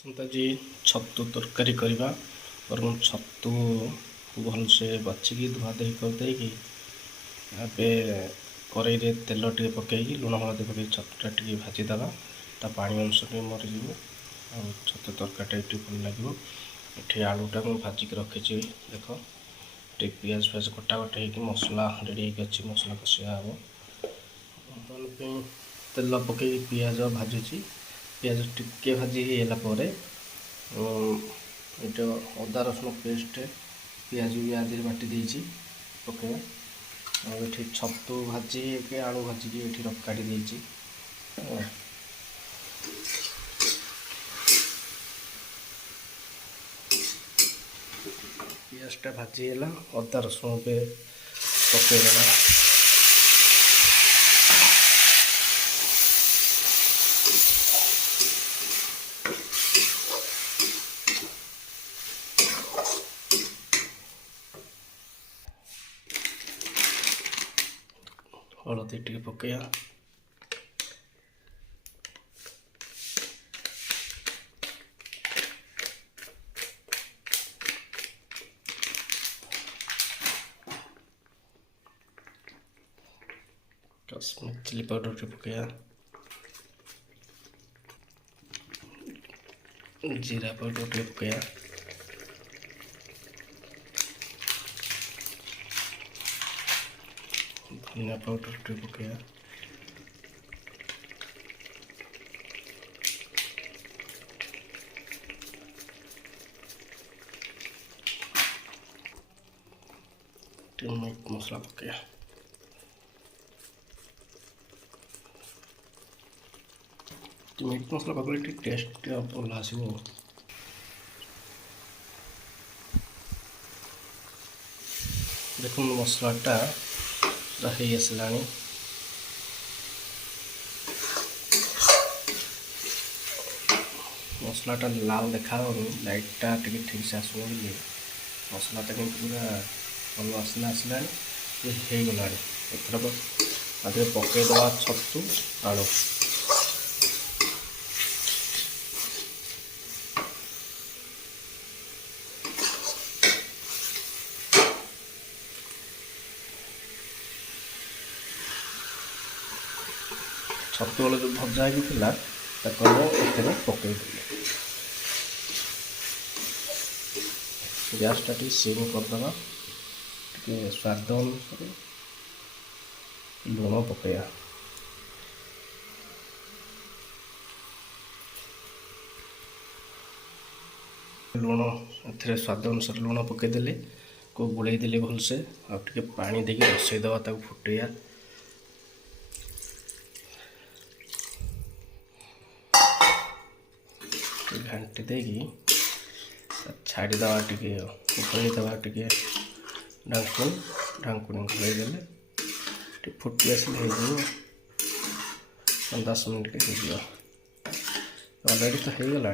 जी छतु तरकारी करवा और छतु भलसे बाछिकी धुआ धुई करदे कड़े तेल टे पकईकि लुण हलदी पकई छतुटा टे भाजीदे ता पानी अंश टे मरीज और छतु तरकारी टे भल लगे। ये आलूटा मुझे भाजिक रखी देख टे पियाज फियाज कटा कटे हो मसला रेडी अच्छी मसला कषिया हम तेल पकई पियाज भाजुची पियाज टिके भाजी होगापर ये अदा रसुण पेस्ट पियाज भी आदि बाटी देती पकड़ा और ये छतु भाजी के आलू भाजी ये काटी देती पियाजटा भाजीगला अदा रसुण पे पकईदेला हलदी टे पकया कश्मीर चिली पाउडर टे पकया जीरा पाउडर टे पकया धनिया पाउडर टे पकया मीट मसला पकया मीट मसला पकड़े टेस्ट भल आसो। देख मसलाटा हो आसला मसलाटा लाल देखा लाइटा ठीक से आस मसलाटा कि पूरा भल आसना आसला ये गला एथर पकईदे छतु आलू छतु वाला जो भजा होता पकईदे गैसटा टी सिम करदे टे स्वाद अनुसार लुण पकया लुण ए स्वाद अनुसार लुण पकईदे को गोलैदे भलसे आगे पानी देके रसईदे फुटैया घाटी देगी छाड़ीदे टे उखलीदे टे ढांकुणी घोलैदे फुटी आस 10 मिनट के अलरेडी तो हो गला।